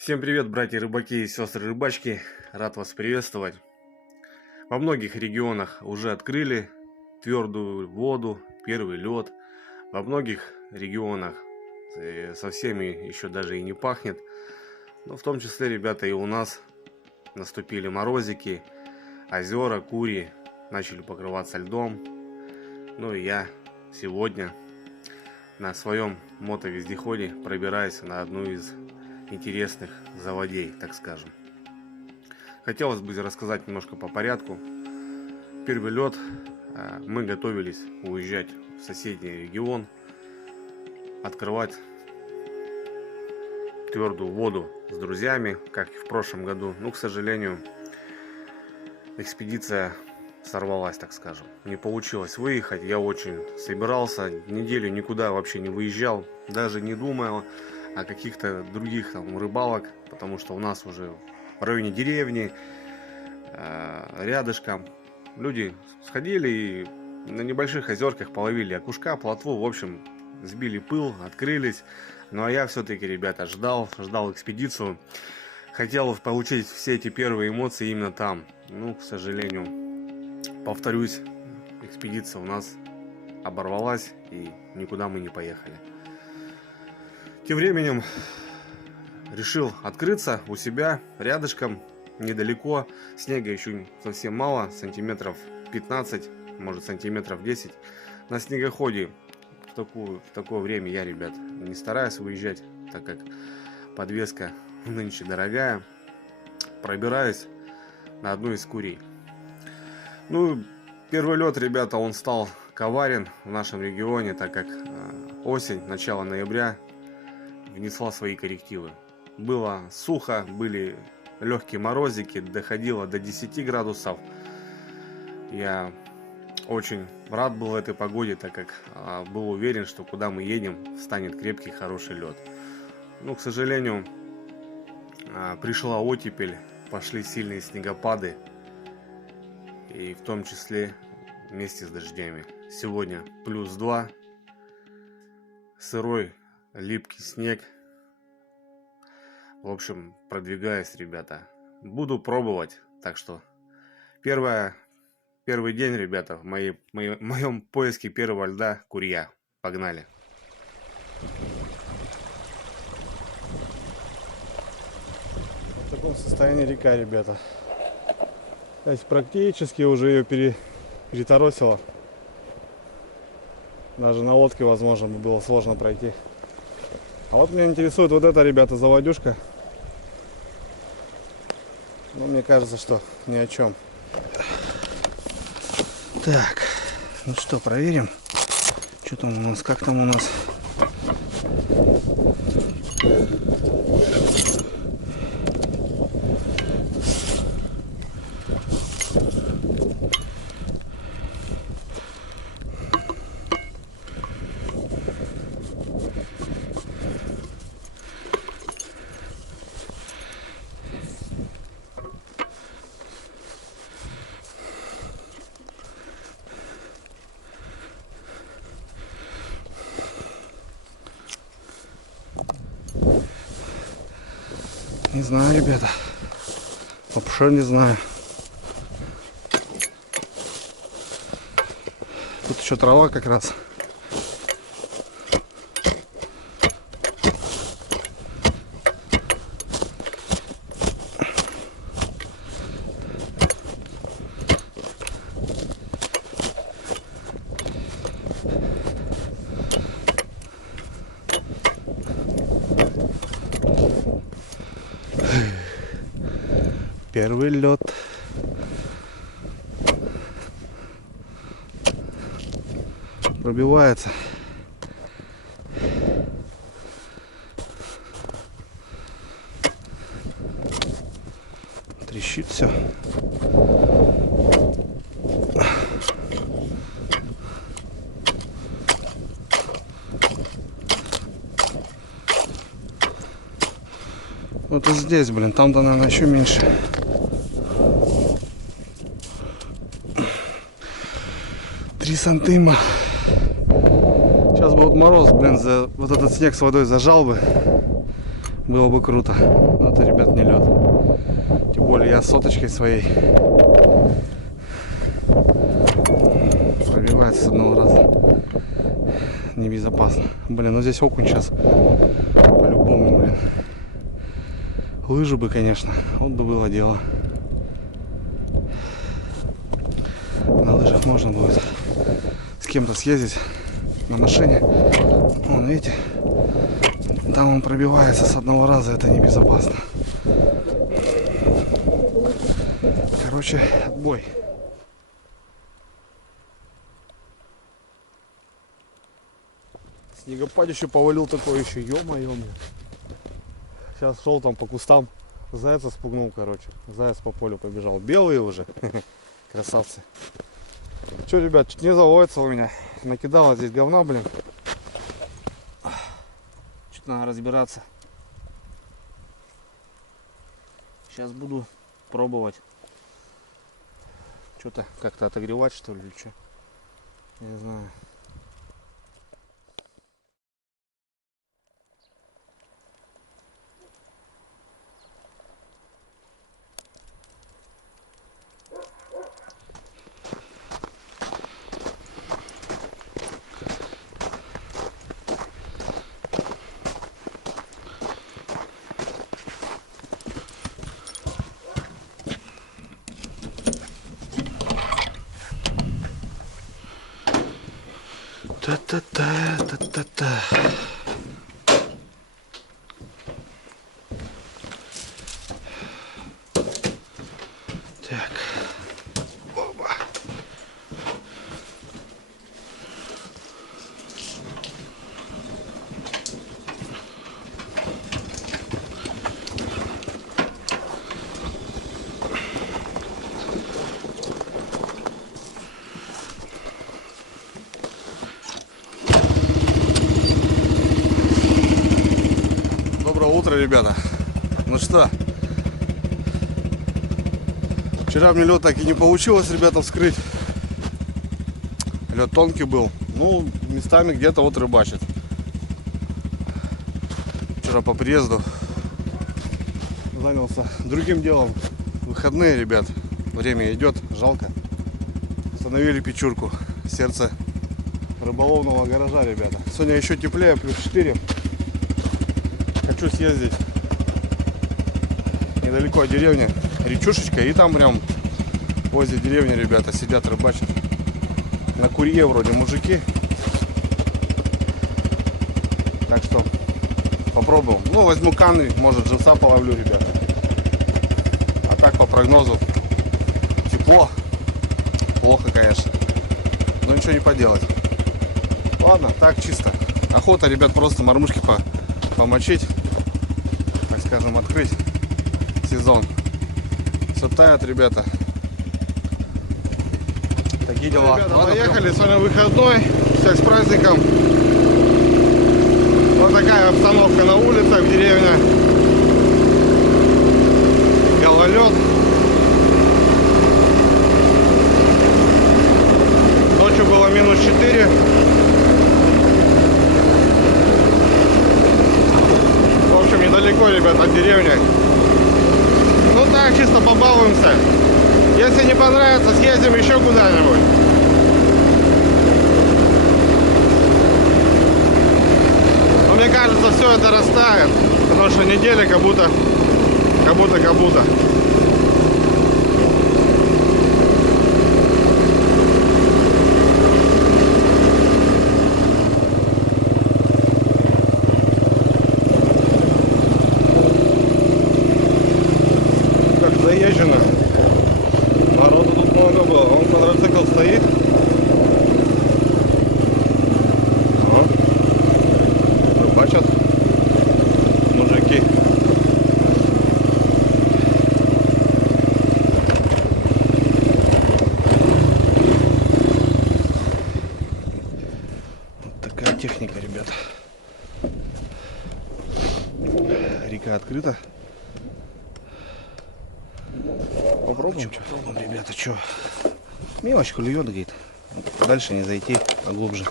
Всем привет, братья рыбаки и сестры рыбачки, рад вас приветствовать. Во многих регионах уже открыли твердую воду, первый лед. Во многих регионах со всеми еще даже и не пахнет. Но в том числе, ребята, и у нас наступили морозики, озера, кури начали покрываться льдом. Ну и я сегодня на своем мотовездеходе пробираюсь на одну из интересных заводей, так скажем. Хотелось бы рассказать немножко по порядку. Первый лед, мы готовились уезжать в соседний регион, открывать твердую воду с друзьями, как и в прошлом году. Но, к сожалению, экспедиция сорвалась, так скажем. Не получилось выехать. Я очень собирался, неделю никуда вообще не выезжал, даже не думал о каких-то других там рыбалок, потому что у нас уже в районе деревни, рядышком люди сходили и на небольших озерках половили окушка, плотву, в общем, сбили пыл, открылись. Ну а я все-таки, ребята, ждал экспедицию, хотел получить все эти первые эмоции именно там. Ну, к сожалению, повторюсь, экспедиция у нас оборвалась и никуда мы не поехали. Тем временем решил открыться у себя рядышком, недалеко. Снега еще совсем мало, сантиметров 15, может сантиметров 10. На снегоходе в такое время я, ребят, не стараюсь выезжать, так как подвеска нынче дорогая. Пробираюсь на одну из курей. Ну, первый лед, ребята, он стал коварен в нашем регионе, так как осень, начало ноября внесла свои коррективы. Было сухо, были легкие морозики, доходило до 10 градусов. Я очень рад был этой погоде, так как был уверен, что куда мы едем, станет крепкий, хороший лед. Но, к сожалению, пришла оттепель, пошли сильные снегопады, и в том числе вместе с дождями. Сегодня +2, сырой липкий снег. В общем, продвигаюсь, ребята. Буду пробовать. Так что первый день, ребята, в моем поиске первого льда Курья. Погнали. В таком состоянии река, ребята. То есть практически уже ее переторосило. Даже на лодке, возможно, было сложно пройти. А вот меня интересует вот эта, ребята, заводюшка. Но мне кажется, что ни о чем. Так, ну что, проверим. Что там у нас, как там у нас. Не знаю, ребята. Вообще не знаю. Тут еще трава как раз. Первый лед. Пробивается. Трещит все. Вот и здесь, блин, там-то, наверное, еще меньше. 3 сантима. Сейчас бы вот мороз, блин, за вот этот снег с водой зажал бы. Было бы круто. Но это, ребят, не лед. Тем более я с соточкой своей. Пробивается с одного раза. Небезопасно. Блин, ну здесь окунь сейчас. По-любому, блин. Лыжи бы, конечно. Вот бы было дело. На лыжах можно будет с кем-то съездить на машине. Вон, видите? Там он пробивается с одного раза. Это небезопасно. Короче, отбой. Снегопад еще повалил такой еще, ё-моё. Сейчас шел там по кустам, зайца спугнул, короче. Заяц по полю побежал. Белые уже. Красавцы. Че, ребят, чуть не заводится у меня. Накидало здесь говна, блин. Чуть надо разбираться. Сейчас буду пробовать. Что-то как-то отогревать, что ли, или что? Не знаю. Та-та-та-та-та-та. Так. Оба. Доброе утро, ребята. Ну что, вчера мне лед так и не получилось, ребята, вскрыть. Лед тонкий был. Ну, местами где-то вот рыбачит. Вчера по приезду занялся другим делом. Выходные, ребят. Время идет, жалко. Установили печурку. Сердце рыболовного гаража, ребята. Сегодня еще теплее, плюс 4. Хочу съездить недалеко от деревни, речушечка, и там прям возле деревни ребята сидят, рыбачат. На курье вроде мужики. Так что попробуем. Ну, возьму канны, может, живца половлю, ребята. А так, по прогнозу, тепло. Плохо, конечно. Но ничего не поделать. Ладно, так чисто. Охота, ребят, просто мормышки помочить. Так скажем, открыть сезон. Все тает, ребята. Такие дела. Ребята, ладно, поехали. Сегодня выходной. Всех с праздником. Вот такая обстановка на улицах в деревне. Гололед. Ночью было минус 4. В общем, недалеко, ребят, от деревни. Ну так, чисто побалуемся. Если не понравится, съездим еще куда-нибудь. Но мне кажется, все это растает. Потому что неделя как будто. Заезжено. Народу тут много было. Вон квадроцикл стоит. О, рыбачат мужики. Вот такая техника, ребята. Река открыта. Попробуем, ребята, что? Мелочь клюет, говорит. Дальше не зайти, поглубже.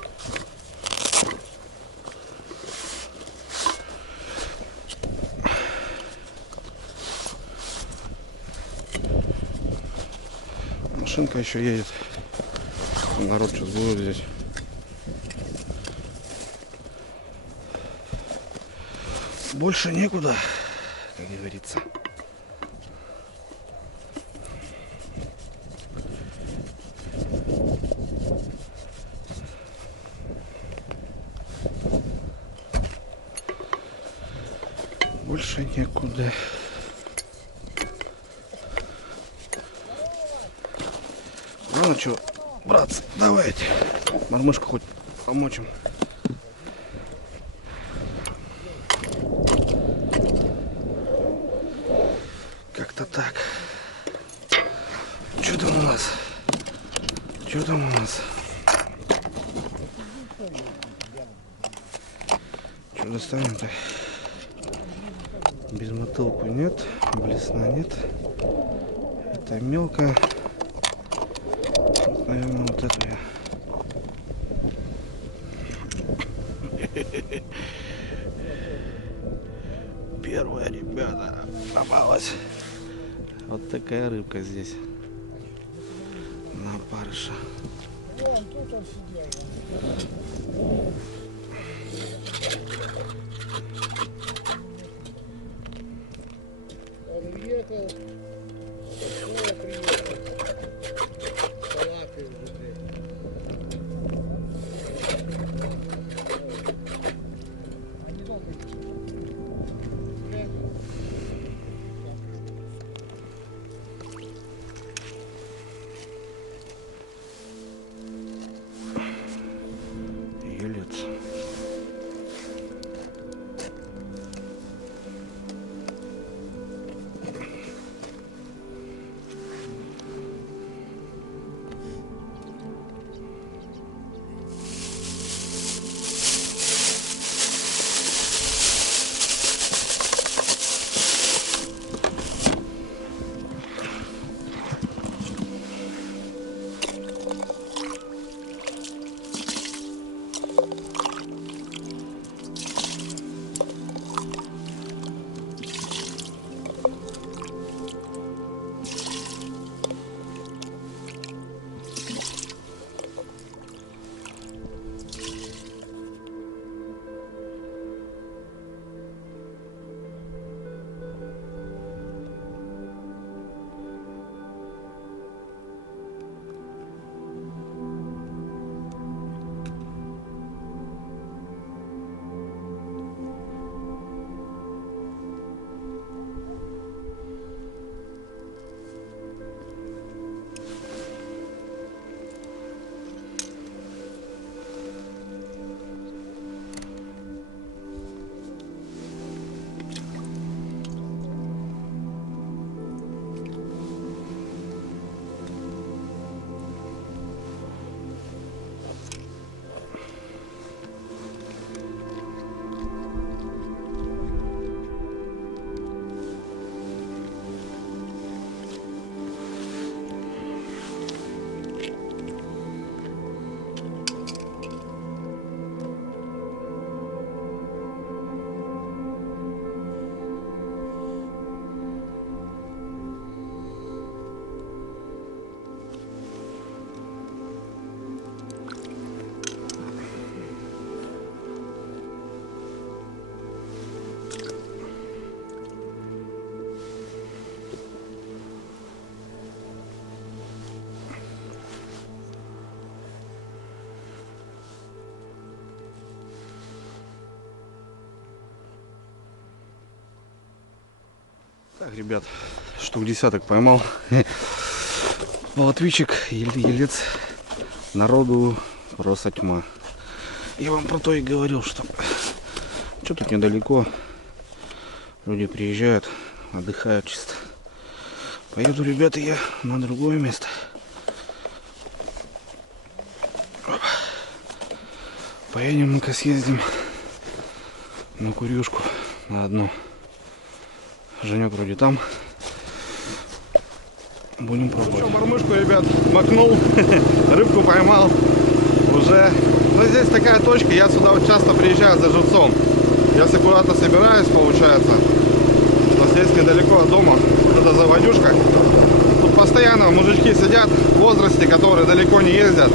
машинка еще едет. Народ сейчас будет здесь. Больше некуда, как говорится. Больше некуда. Ну что, братцы, давайте. Мормышку хоть помочим. Как-то так. Что там у нас? Что там у нас? Что достанем-то? Без мотылку нет, блесна нет. Это мелко. Вот, наверное, вот эту я. Первая, ребята, попалась. Вот такая рыбка здесь. На барыша. Вон тут он сидел. Он уехал, снова приехал. Салаты внутри. Они долго Елец. Так, ребят, штук десяток поймал. Полотвичек, елец. Народу просто тьма. Я вам про то и говорил, что тут недалеко. Люди приезжают, отдыхают чисто. Поеду, ребята, я на другое место. Поедем мы-ка съездим на курюшку, на одну. Женек вроде там. Будем пробовать. Ну что, мормышку, ребят, макнул, рыбку поймал уже. Ну здесь такая точка, я сюда вот часто приезжаю за живцом. Если куда-то собираюсь, получается, на Здесь недалеко от дома вот эта заводюшка. Тут постоянно мужички сидят в возрасте, которые далеко не ездят.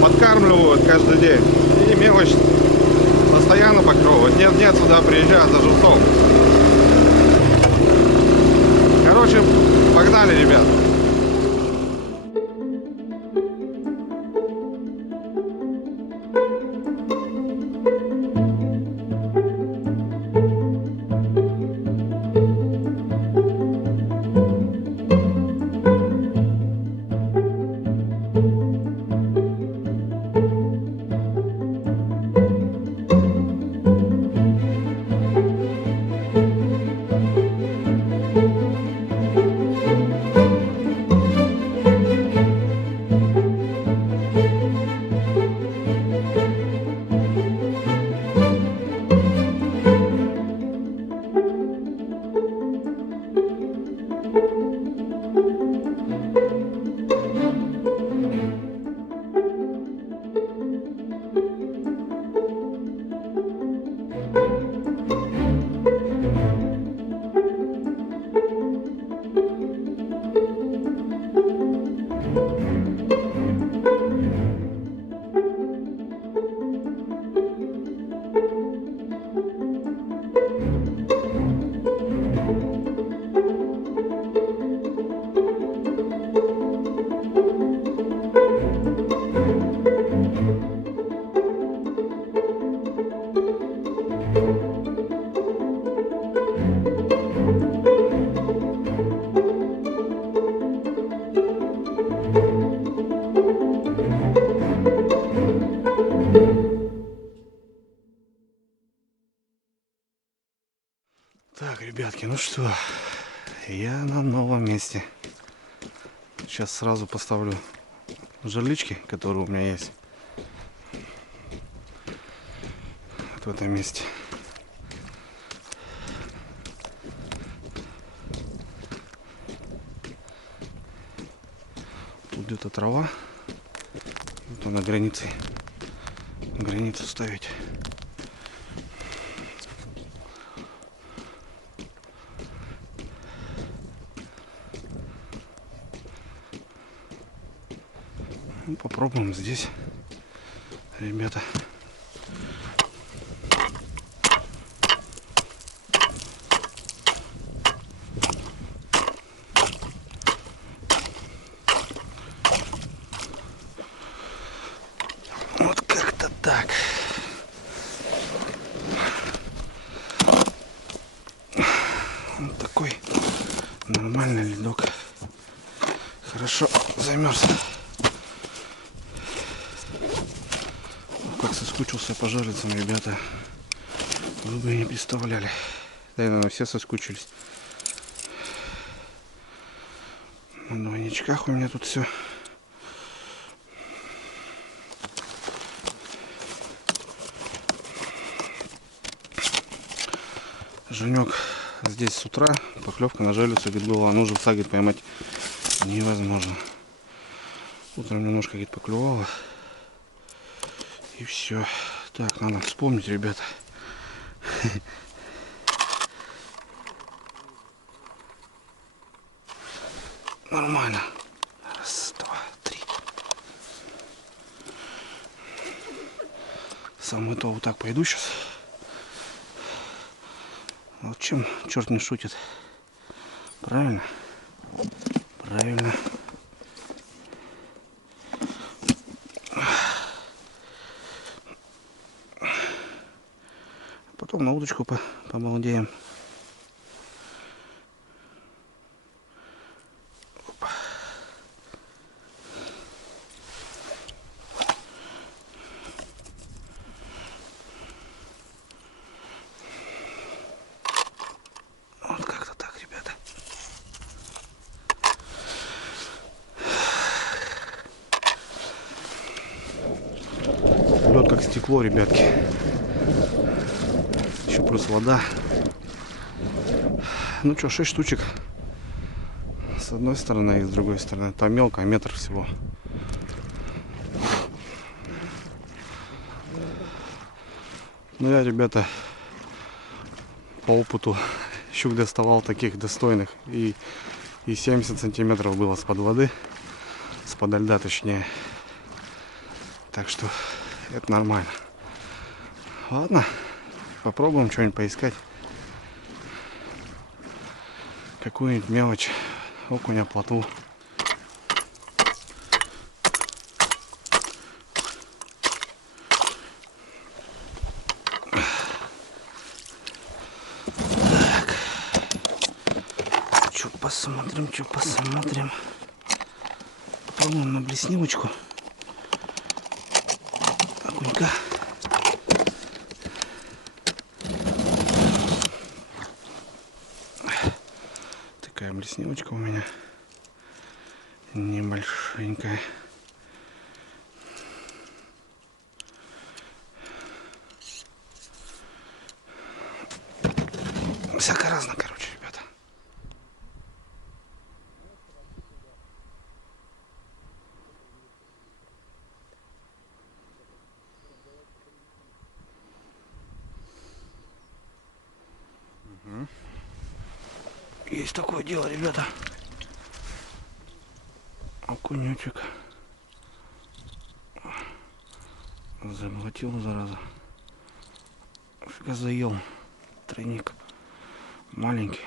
Подкармливают каждый день. И мелочь постоянно поклевывают. Нет, сюда приезжают за живцом. Короче, погнали, ребят. Так, ребятки, ну что, я на новом месте. Сейчас сразу поставлю жерлички, которые у меня есть. Вот в этом месте. Тут где-то трава. Вот она границу ставить. Ну, попробуем здесь, ребята. Вот как-то так. Вот такой нормальный ледок. Хорошо замерз. Как соскучился по жерлицам, ребята. Вы бы не представляли. Да, наверное, все соскучились. На двойничках у меня тут все. Женек здесь с утра, поклевка на жерлицу, говорит, была, а ну живца, говорит, поймать невозможно. Утром немножко, говорит, поклевала. И все. Так, надо вспомнить, ребята. Нормально. Раз, два, три. Сам это вот так пойду сейчас. Вот чем черт не шутит. Правильно? Правильно. Потом на удочку помолодеем. Вот как-то так, ребята. Лед как стекло, ребятки. Еще плюс вода. Ну что, 6 штучек с одной стороны и с другой стороны. Там мелко, метр всего. Ну я, ребята, по опыту щук доставал таких достойных. И 70 сантиметров было с-под воды. С-под льда точнее. Так что это нормально. Ладно, попробуем что-нибудь поискать. Какую-нибудь мелочь. Окуня, плотву. Что посмотрим. Попробуем на блеснилочку. Окунька. Такая блеснилочка у меня. Небольшенькая. Всяко разно, короче, ребята. Есть такое дело, ребята. Окунечек. Заглотил, зараза. Фига заел. Тройник. Маленький.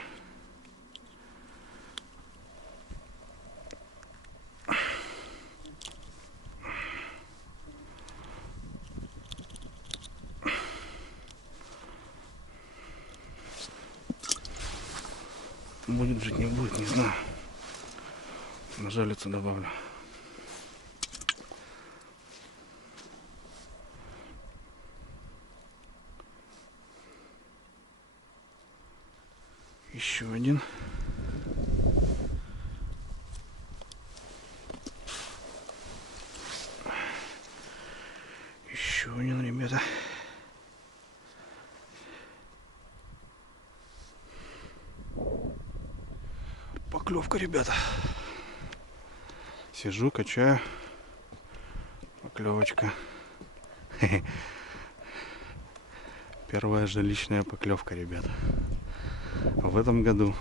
Будет жить, не будет, не знаю. На жалицу добавлю. Еще один. Еще один, ребята. Поклевка, ребята. Сижу, качаю. Поклевочка. Первая жилищная поклевка, ребята. В этом году.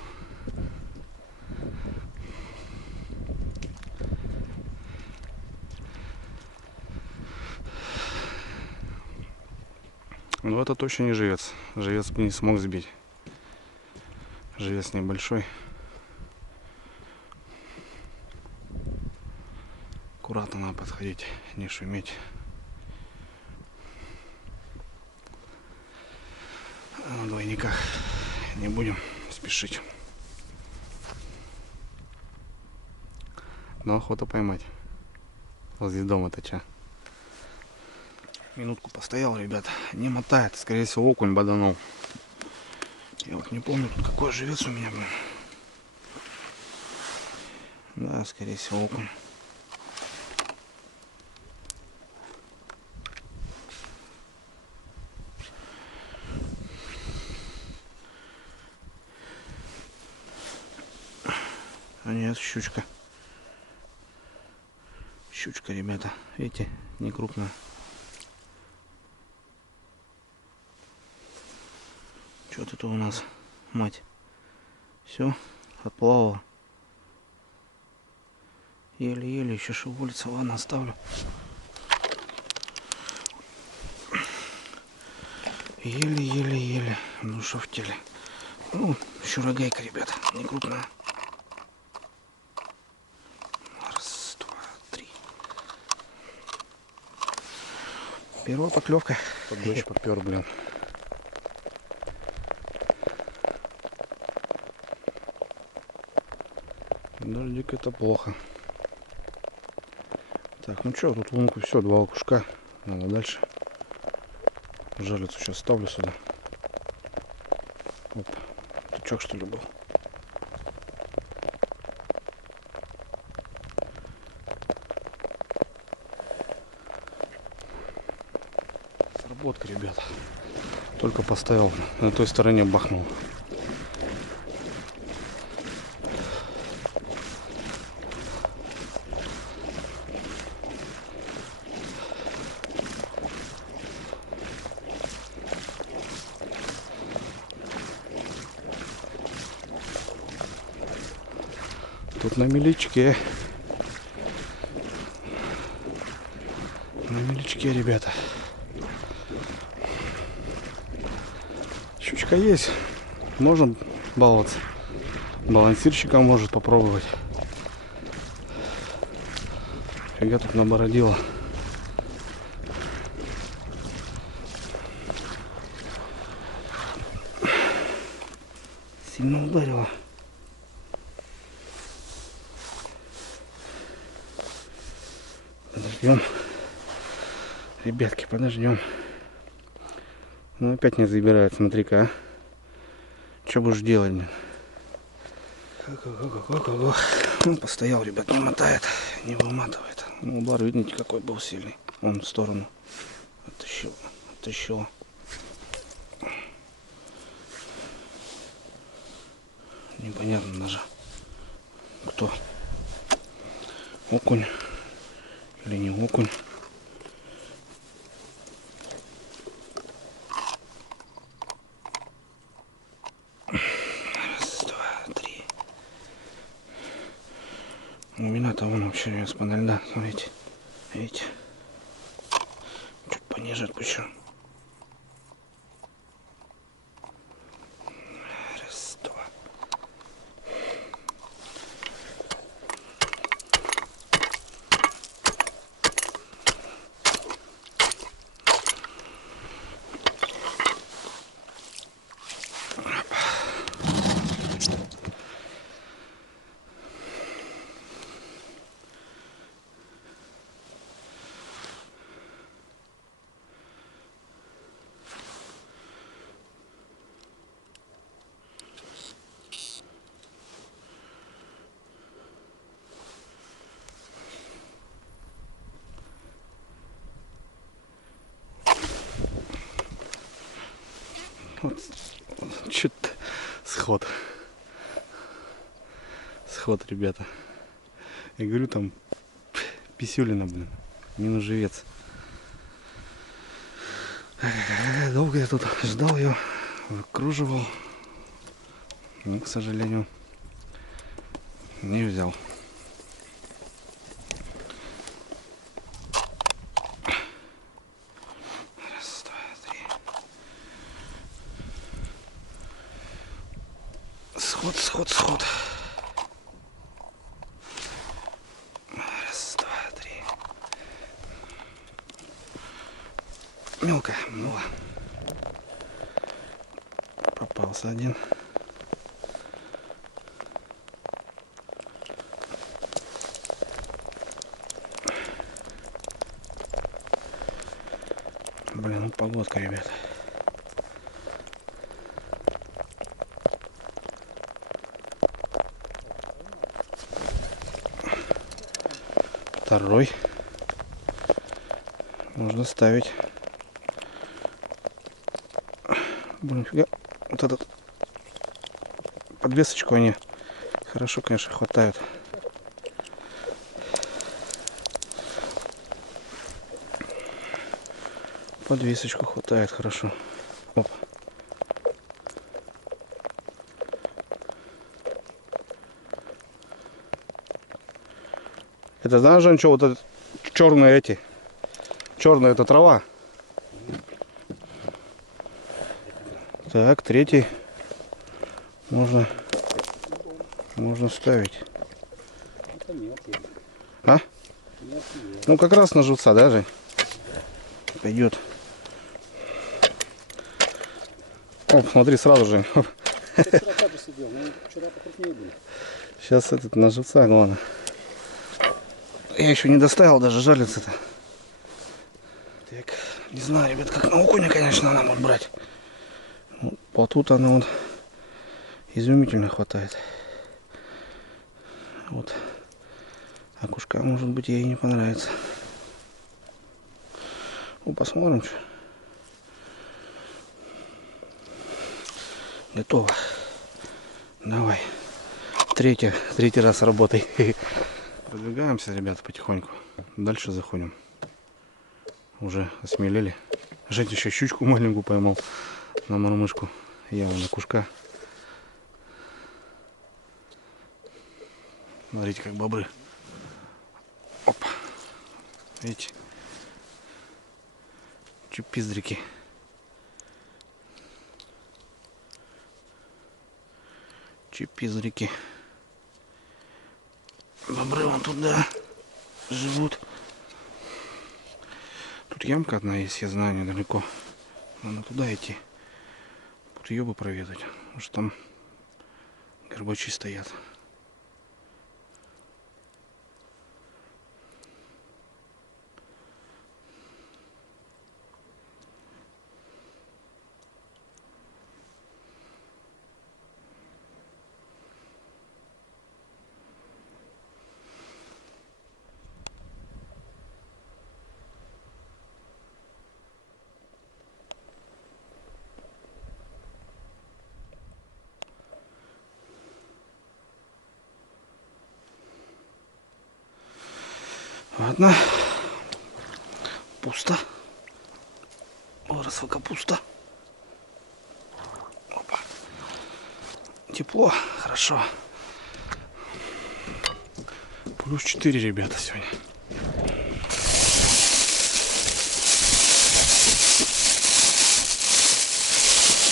Но это точно не живец. Живец бы не смог сбить. Живец небольшой. Аккуратно надо подходить, не шуметь. А на двойниках не будем спешить. Но охота поймать. Возле дома точа. Минутку постоял, ребят. Не мотает. Скорее всего, окунь боданул. Я вот не помню, тут какой живец у меня был. Да, скорее всего, окунь. А нет, щучка. Щучка, ребята. Видите, не крупная. Что тут у нас, мать? Все, отплавала. Еле-еле еще шевелится. Ладно, оставлю. Еле-еле-еле. Душа в теле. Ну, щурогайка, ребята, не крупная. Раз, два, три. Первая поклевка. Под дождь попер, блин. Дождик это плохо. Так, ну что, тут лунку все, два окушка. Надо дальше. Жалицу сейчас ставлю сюда. Оп, тычок что ли был? Сработка, ребята. Только поставил, на той стороне бахнул. Тут на мелечке. На мелечке, ребята. Щучка есть. Можно баловаться. Балансирщиком может попробовать. Фига тут набородила. Сильно ударила. Подождем. Ребятки, подождем. Ну опять не забирает, смотри-ка, а. Что будешь делать, блин? Ну, постоял, ребят, не мотает, не выматывает. Ну, удар, видите, какой был сильный. Он в сторону оттащил. Непонятно даже, кто. Окунь или не окунь. Раз, два, три. У меня-то вон вообще из-под льда, смотрите. Видите? Чуть пониже отпущу. Раз, два. Вот что-то сход, ребята. Я говорю, там писюлина, блин, минус живец. Долго я тут ждал ее, выкруживал, но, к сожалению, не взял. Раз, два, три. Сход. Раз, два, три. Мелкая была. Попался один. Блин, ну погодка, ребят. Второй. Можно ставить. Блин, фига. Вот этот подвесочку они хорошо, конечно, хватают. Подвесочку хватает хорошо. Оп. Это знаешь, Жень, что вот это черные эти? Черная это трава. Так, третий. Можно ставить. А? Ну как раз на живца, да, Жень? Пойдет. Оп, смотри, сразу же. Сейчас этот на живца, главное. Я еще не доставил, даже жалится-то. Так, не знаю, ребят, как на окуня, конечно, надо будет брать. Вот, плотву она вот изумительно хватает. Вот. А кушка, может быть, ей не понравится. Ну, посмотрим, что. Готово. Давай. Третий раз работай. Продвигаемся, ребята, потихоньку. Дальше заходим. Уже осмелели. Жень еще щучку маленькую поймал на мормышку. Я на кушка. Смотрите, как бобры. Опа. Видите? Чупиздрики. Чупиздрики. Бобры вон туда живут. Тут ямка одна есть, я знаю, недалеко. Надо туда идти. Вот ее бы проведать. Потому что там горбачи стоят. Ладно. Пусто. Выросла капуста. Опа. Тепло. Хорошо. Плюс 4, ребята, сегодня.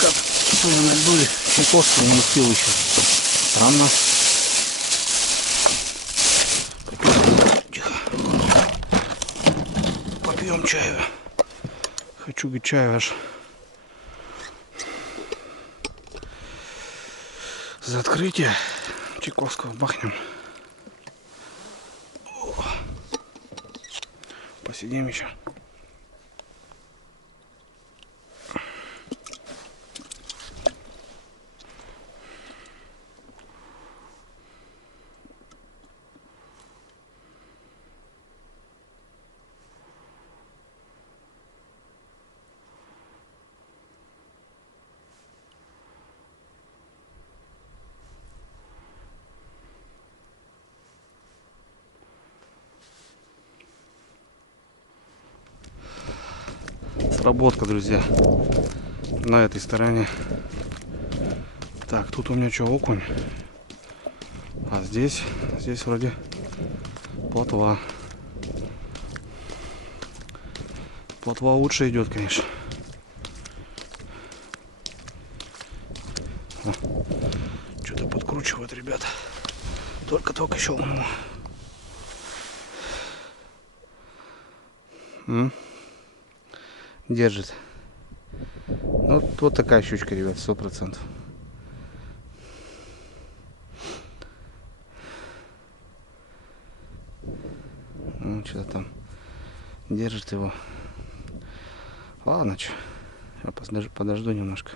Как? Что я на льду? Чайковский не успел еще. Странно. Попьем чаю. Хочу к чаю аж. За открытие Чайковского бахнем. О. Посидим еще. Сработка, друзья, на этой стороне. Так, тут у меня что, окунь? А здесь вроде плотва. Плотва лучше идет, конечно. Что-то подкручивают, ребята. Только щелкнуло. Держит. Вот такая щучка, ребят, 100%. Ну, что-то там держит его. Ладно, что. Я подожду немножко.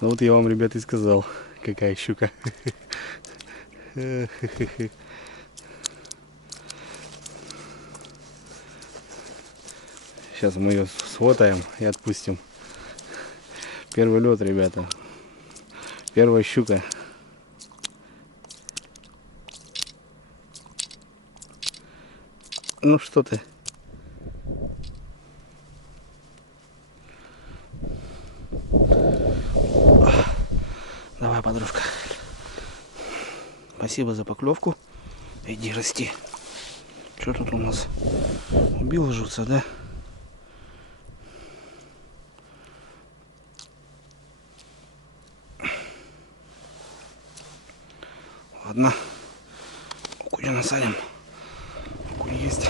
Ну вот я вам, ребята, и сказал, какая щука. Сейчас мы ее сфотаем и отпустим. Первый лед, ребята. Первая щука. Ну что ты? Давай, подружка. Спасибо за поклевку. Иди расти. Что тут у нас? Убил жутся, да? Ладно. Окуня насадим. Окунь есть.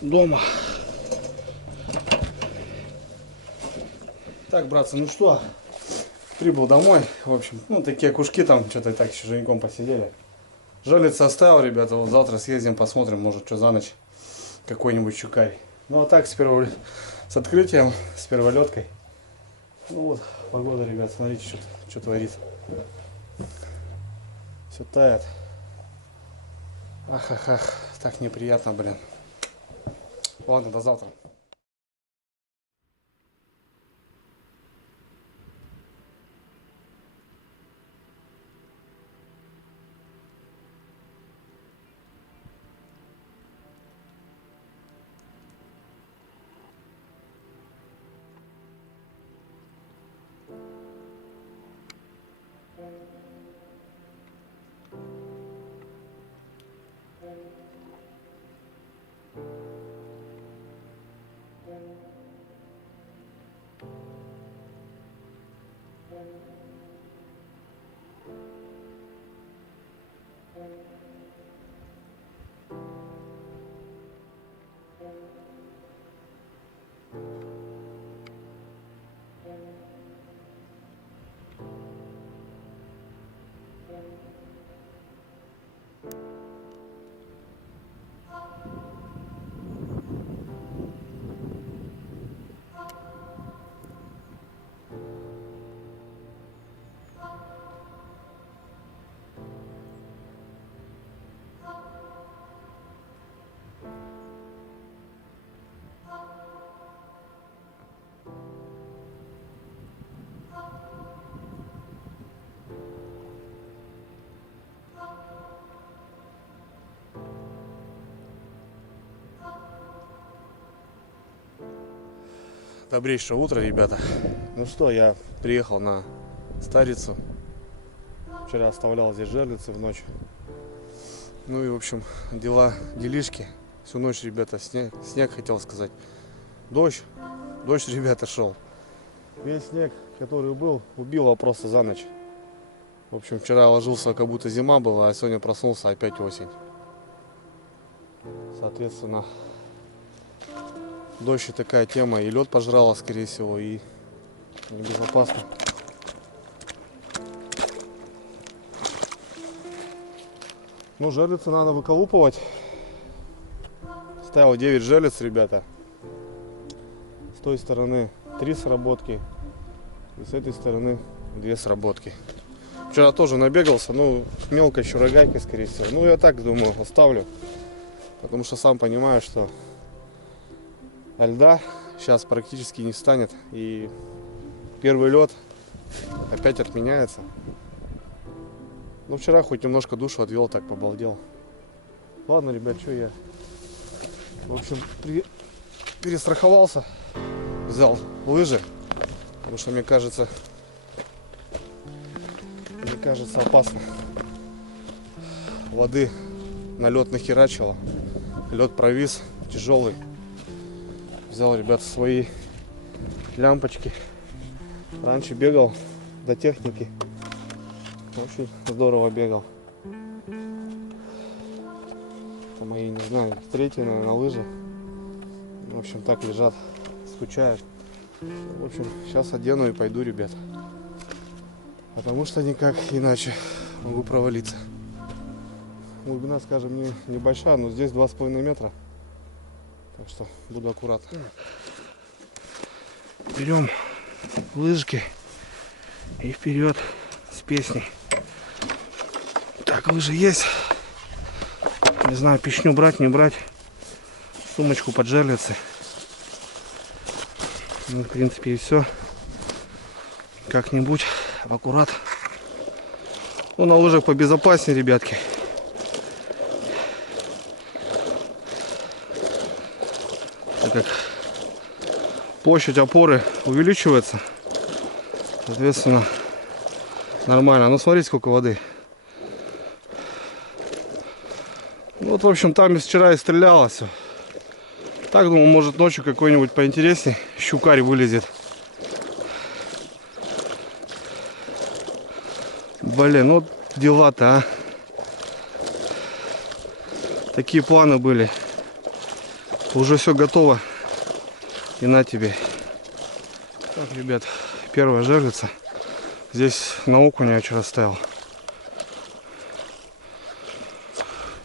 Дома. Так, братцы, ну что, прибыл домой. В общем, ну такие кушки там, что-то так с чуженьком посидели. Жерлиц оставил, ребята, вот завтра съездим, посмотрим, может, что за ночь какой-нибудь щукарь. Ну а так, с открытием, с перволеткой. Ну вот, погода, ребят, смотрите, что творит. Все тает. Ах, так неприятно, блин. Ладно, до завтра. Добрейшее утро, ребята. Ну что, я приехал на Старицу. Вчера оставлял здесь жерлицы в ночь. Ну и, в общем, делишки. Всю ночь, ребята, снег хотел сказать. Дождь, ребята, шел. Весь снег, который был, убило просто за ночь. В общем, вчера ложился, как будто зима была, а сегодня проснулся, опять осень. Соответственно, дождь и такая тема, и лед пожрала, скорее всего, и небезопасно. Ну, жерлицы надо выколупывать. Ставил 9 жерлиц, ребята. С той стороны 3 сработки, и с этой стороны 2 сработки. Вчера тоже набегался, ну, мелкой чурогайкой, скорее всего. Ну, я так думаю, оставлю. Потому что сам понимаю, что льда сейчас практически не станет, и первый лед опять отменяется. Ну, вчера хоть немножко душу отвел, так побалдел. Ладно, ребят, что я, в общем, перестраховался, взял лыжи, потому что мне кажется опасно. Воды на лед нахерачило, лед провис, тяжелый. Взял, ребята, свои лямпочки. Раньше бегал до техники. Очень здорово бегал. Это мои, не знаю, третьи, наверное, лыжи. В общем, так лежат, скучают. В общем, сейчас одену и пойду, ребят. Потому что никак иначе могу провалиться. Глубина, скажем, небольшая, но здесь 2,5 метра. Так что буду аккуратно. Берем лыжки и вперед с песней. Так, лыжи есть. Не знаю, печню брать, не брать. Сумочку под жерлицы. Ну, в принципе, и все. Как-нибудь в аккурат. Ну, на лыжах побезопаснее, ребятки. Так как площадь опоры увеличивается, соответственно, нормально. Ну, смотрите, сколько воды. Вот, в общем, там вчера и стреляло все. Так, думаю, может, ночью какой-нибудь поинтересней щукарь вылезет. Блин, вот дела-то, а. Такие планы были. Уже все готово. И на тебе. Так, ребят, первая жерлица. Здесь на окуня я вчера ставил.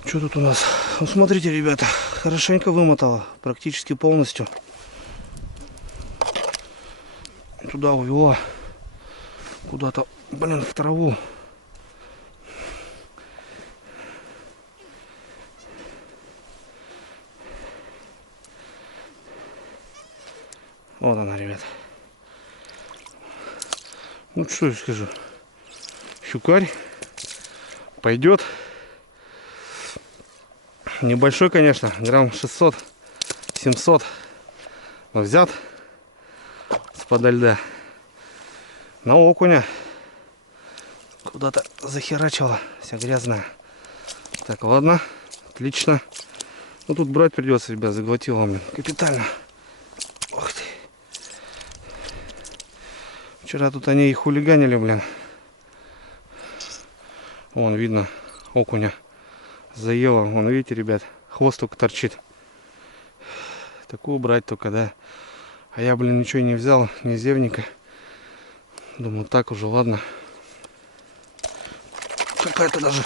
Что тут у нас? Ну, смотрите, ребята, хорошенько вымотала, практически полностью. Туда увела, куда-то, блин, в траву. Вот она, ребят. Ну что я скажу, щукарь пойдет. Небольшой, конечно, грамм 600-700, но взят с-подо льда. На окуня куда-то захерачила, вся грязная. Так, ладно, отлично. Ну тут брать придется, ребят, заглотила, блин, капитально. Ух ты. Вчера тут они и хулиганили, блин. Вон, видно, окуня заела. Вон, видите, ребят, хвост только торчит. Такую брать только, да. А я, блин, ничего не взял, ни зевника. Думаю, так уже, ладно. Какая-то даже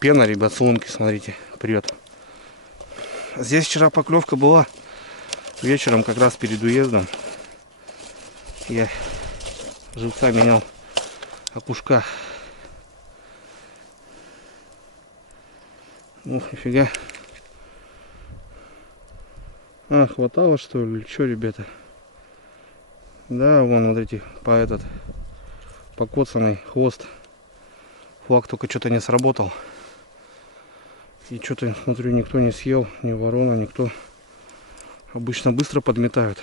пена, ребят, с лунки, смотрите, прет. Здесь вчера поклевка была. Вечером, как раз перед уездом, я живца менял окушка. Ух, нифига. А, хватало, что ли? Что, ребята? Да, вон, смотрите, покоцанный хвост. Флаг только что-то не сработал. И что-то, смотрю, никто не съел, ни ворона, никто. Обычно быстро подметают.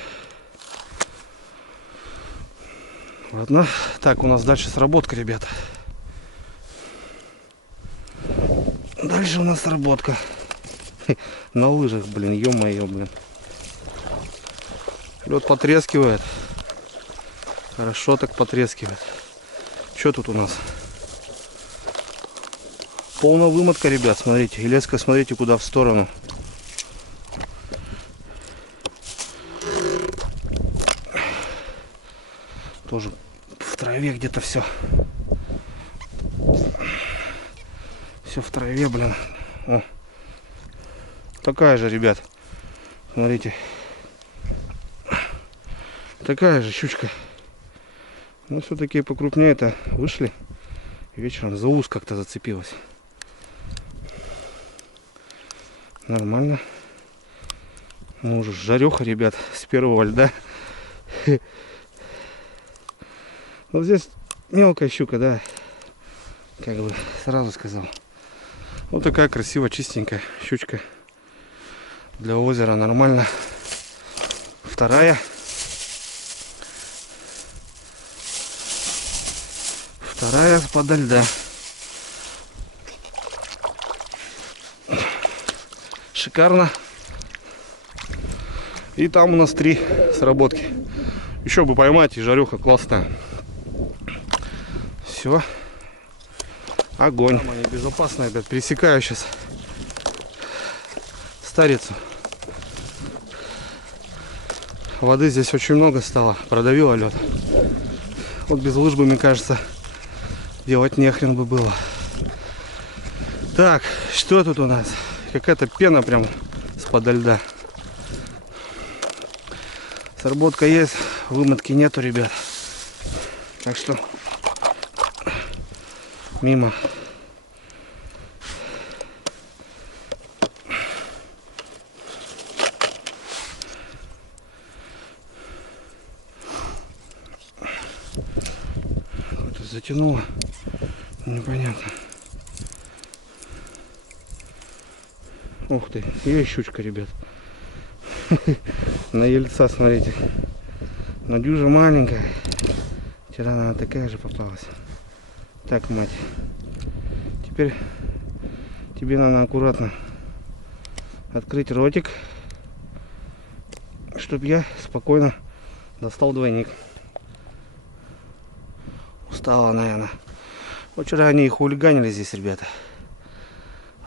Ладно. Так, у нас дальше сработка, ребята. Дальше у нас сработка. На лыжах, блин, ё-моё, блин. Лед потрескивает. Хорошо так потрескивает. Что тут у нас? Полная вымотка, ребят, смотрите. И леска, смотрите, куда в сторону. Тоже в траве где-то все. Все в траве, блин. О. Такая же, ребят. Смотрите. Такая же щучка. Но все-таки покрупнее-то вышли. Вечером за ус как-то зацепилась. Нормально. Ну уже жареха, ребят, с первого льда. Вот здесь мелкая щука, да. Как бы сразу сказал. Вот такая красивая, чистенькая щучка. Для озера нормально. Вторая. Вторая с-подо льда. Шикарно. И там у нас 3 сработки. Еще бы поймать, и жареха классная. Все. Огонь. Там они безопасные, ребят. Пересекаю сейчас старицу. Воды здесь очень много стало. Продавило лед. Вот без лыж бы, мне кажется, делать нехрен бы было. Так, что тут у нас? Какая-то пена прям с-подо льда. Сработка есть, вымотки нету, ребят. Так что мимо. Что-то затянуло. Непонятно. Ух ты, есть щучка, ребят. На ельца, смотрите. Но дюжа маленькая. Вчера она такая же попалась. Так, мать. Теперь тебе надо аккуратно открыть ротик, чтобы я спокойно достал двойник. Устала, наверное. Вот вчера они и хулиганили здесь, ребята.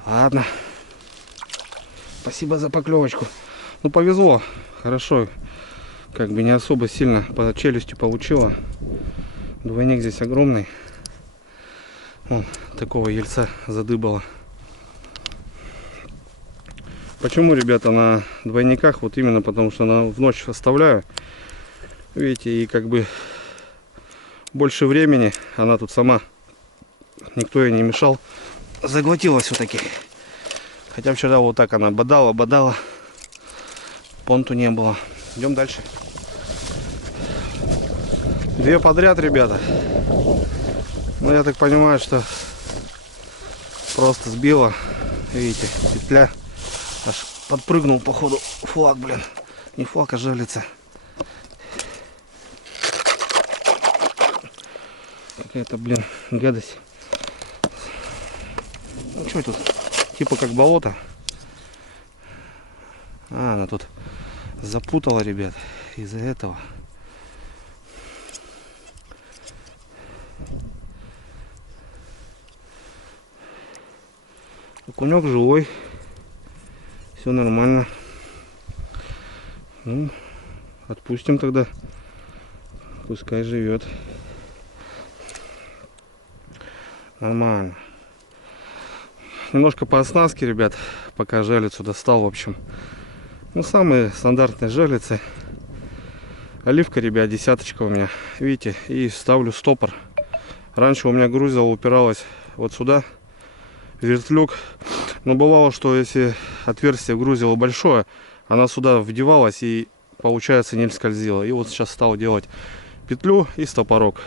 Ладно. Спасибо за поклевочку. Ну, повезло. Хорошо. как бы не особо сильно по челюсти получила. Двойник здесь огромный. Вон, такого ельца задыбало. Почему, ребята, на двойниках? Вот именно потому, что в ночь оставляю. Видите, и как бы больше времени она тут сама, никто ей не мешал, заглотила все-таки. Хотя вчера вот так она бодала, понту не было. Идем дальше. Две подряд, ребята. Ну, я так понимаю, что просто сбила. Видите, петля. Аж подпрыгнул, походу, флаг, блин. Не флаг, а жерлица. Какая-то, блин, гадость. Ну, что тут? Типа как болото. А, она тут запутала, ребят, из-за этого. Окунек живой. Все нормально. Ну, отпустим тогда. Пускай живет. Нормально. Немножко по оснастке, ребят, пока жерлицу достал, в общем. Ну, самые стандартные жерлицы. Оливка, ребят, десяточка у меня. Видите, и ставлю стопор. Раньше у меня грузило упиралось вот сюда, вертлюг. Но бывало, что если отверстие грузило большое, она сюда вдевалась и, получается, не скользила. И вот сейчас стал делать петлю и стопорок.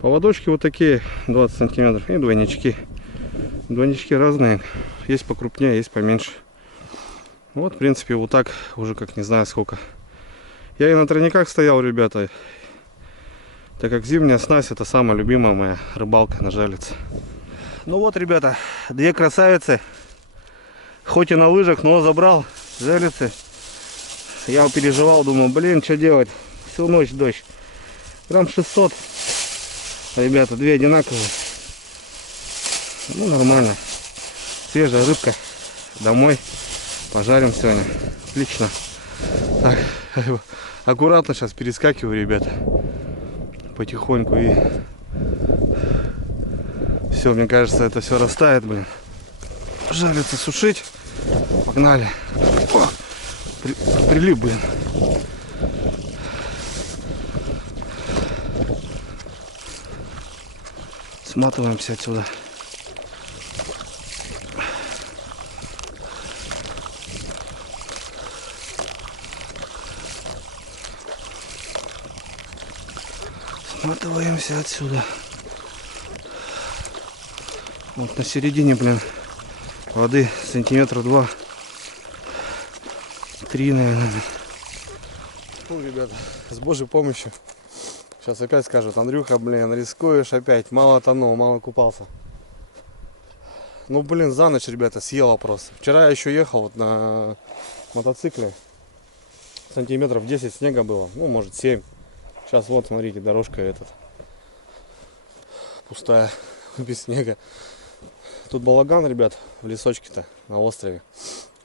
Поводочки вот такие, 20 сантиметров, и двойнички. Двойнички разные, есть покрупнее, есть поменьше. Вот, в принципе, вот так уже как не знаю сколько. Я и на тройниках стоял, ребята, так как зимняя снасть — это самая любимая моя рыбалка на жерлице. Ну вот, ребята, две красавицы. Хоть и на лыжах, но забрал жерлицы. Я переживал, думаю, блин, что делать? Всю ночь дождь. Грамм 600. Ребята, две одинаковые. Ну, нормально. Свежая рыбка. Домой пожарим сегодня. Отлично. Так, аккуратно сейчас перескакиваю, ребята. Потихоньку. И все, мне кажется, это все растает, блин. Жерлица сушить. Погнали. О, прилип, блин. Сматываемся отсюда. Сматываемся отсюда. Вот на середине, блин, воды сантиметра 2-3, наверное. Ну, ребята, с Божьей помощью. Сейчас опять скажут: Андрюха, блин, рискуешь опять. Мало тонул, мало купался. Ну, блин, за ночь, ребята, съела просто. Вчера я еще ехал вот на мотоцикле. Сантиметров 10 снега было. Ну, может, 7. Сейчас вот, смотрите, дорожка этот пустая, без снега. Тут балаган, ребят, в лесочке-то, на острове.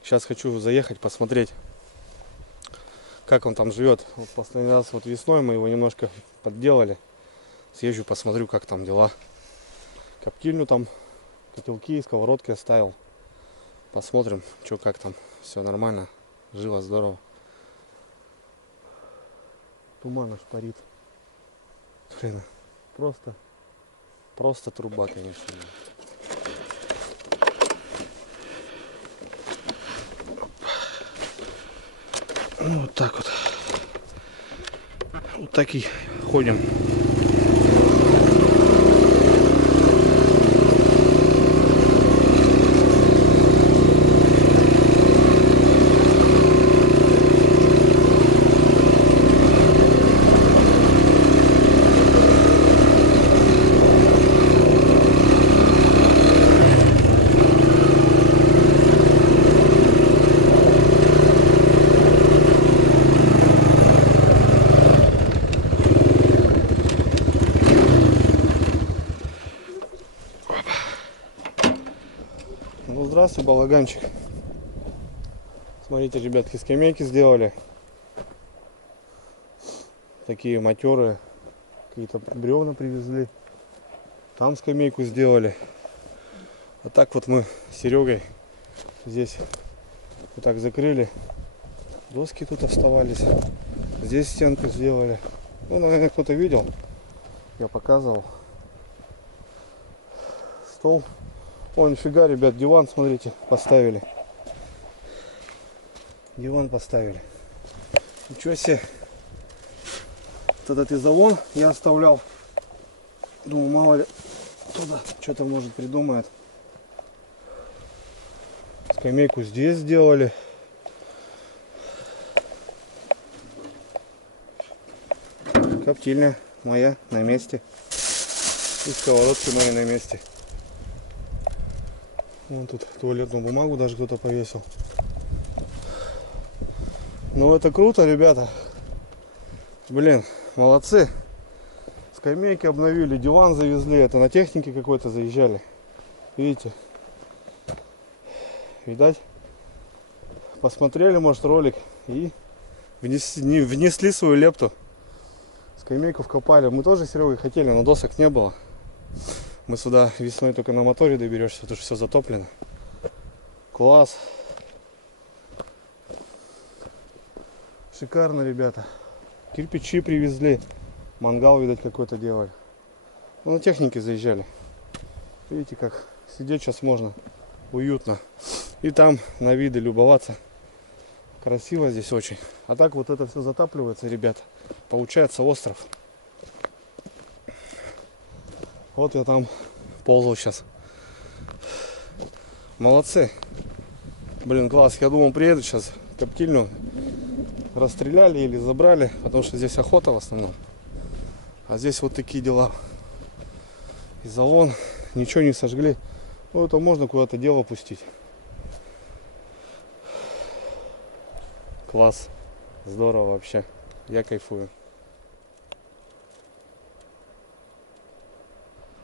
Сейчас хочу заехать, посмотреть, как он там живет. Вот последний раз вот весной мы его немножко подделали. Съезжу, посмотрю, как там дела. Коптильню там, котелки, сковородки оставил. Посмотрим, что как там. Все нормально, живо, здорово. Туман аж парит. Блин, просто труба, конечно. Ну, вот так вот. Вот так и ходим. Ну, здравствуй, балаганчик. Смотрите, ребятки, скамейки сделали. такие матерые. Какие-то бревна привезли. Там скамейку сделали. А так вот мы с Серегой здесь вот так закрыли. Доски тут оставались. Здесь стенку сделали. Ну, наверное, кто-то видел. Я показывал. Стол. О, нифига, ребят, диван, смотрите, поставили. Диван поставили. Ничего себе. Вот этот изолон я оставлял. Думаю, мало ли туда что-то может придумает. Скамейку здесь сделали. Коптильня моя на месте. И сковородки мои на месте. Вон тут туалетную бумагу даже кто-то повесил. Ну это круто, ребята. Блин, молодцы. Скамейки обновили, диван завезли. Это на технике какой-то заезжали. Видите? Видать? Посмотрели, может, ролик и внесли свою лепту. Скамейку вкопали. Мы тоже с Серегой хотели, но досок не было. Мы сюда весной только на моторе доберешься, потому что все затоплено. Класс. Шикарно, ребята. Кирпичи привезли. Мангал, видать, какой-то делали. Ну, на технике заезжали. Видите, как сидеть сейчас можно. Уютно. И там на виды любоваться. Красиво здесь очень. А так вот это все затапливается, ребята. Получается остров. Вот я там ползал сейчас. Молодцы. Блин, класс. Я думал, приеду сейчас коптильню. Расстреляли или забрали. Потому что здесь охота в основном. А здесь вот такие дела. Изолон. Ничего не сожгли. Ну, это можно куда-то дело пустить. Класс. Здорово вообще. Я кайфую.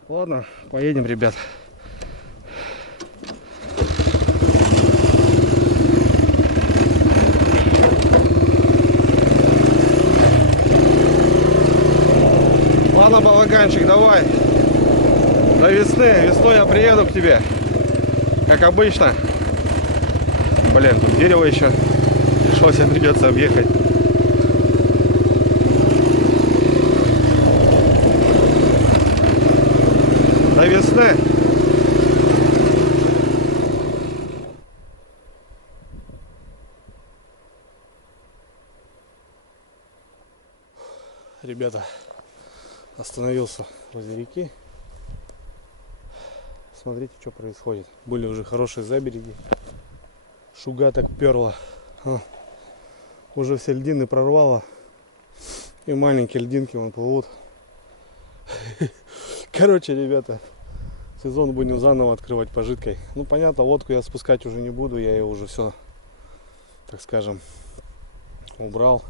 Ладно, поедем, ребят. Ладно, балаганчик, давай. До весны. Весной я приеду к тебе. Как обычно. Блин, тут дерево еще. Пришлось, придется объехать. До весны. Ребята, остановился возле реки. Смотрите, что происходит. Были уже хорошие забереги. Шуга так перла. Уже все льдины прорвало. И маленькие льдинки вон плывут. Короче, ребята, сезон будем заново открывать по жидкой. Ну, понятно, водку я спускать уже не буду. Я ее уже все, так скажем, убрал.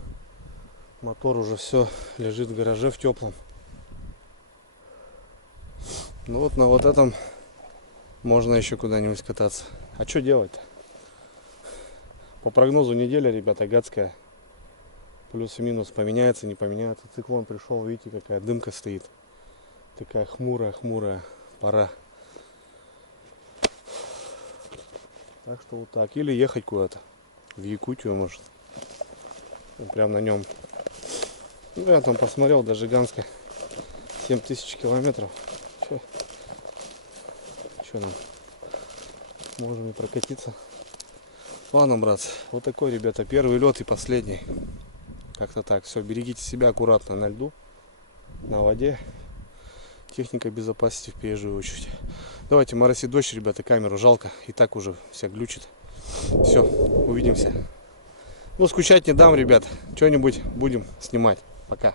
Мотор уже все лежит в гараже в теплом. Ну вот на вот этом можно еще куда-нибудь кататься. А что делать-то? По прогнозу неделя, ребята, гадская. Плюс и минус поменяется, не поменяется. Циклон пришел, видите, какая дымка стоит. Такая хмурая пора. Так что вот так. Или ехать куда-то. В Якутию, может. Прям на нем. Ну, я там посмотрел, до Жиганска 7000 километров. Че нам? Можем и прокатиться. Ладно, братцы. Вот такой, ребята, первый лед и последний. Как-то так. Все, берегите себя аккуратно на льду, на воде. Техника безопасности в первую очередь. Давайте моросит дождь, ребята, камеру жалко. И так уже вся глючит. Все, увидимся. Ну, скучать не дам, ребят. Что-нибудь будем снимать. Пока.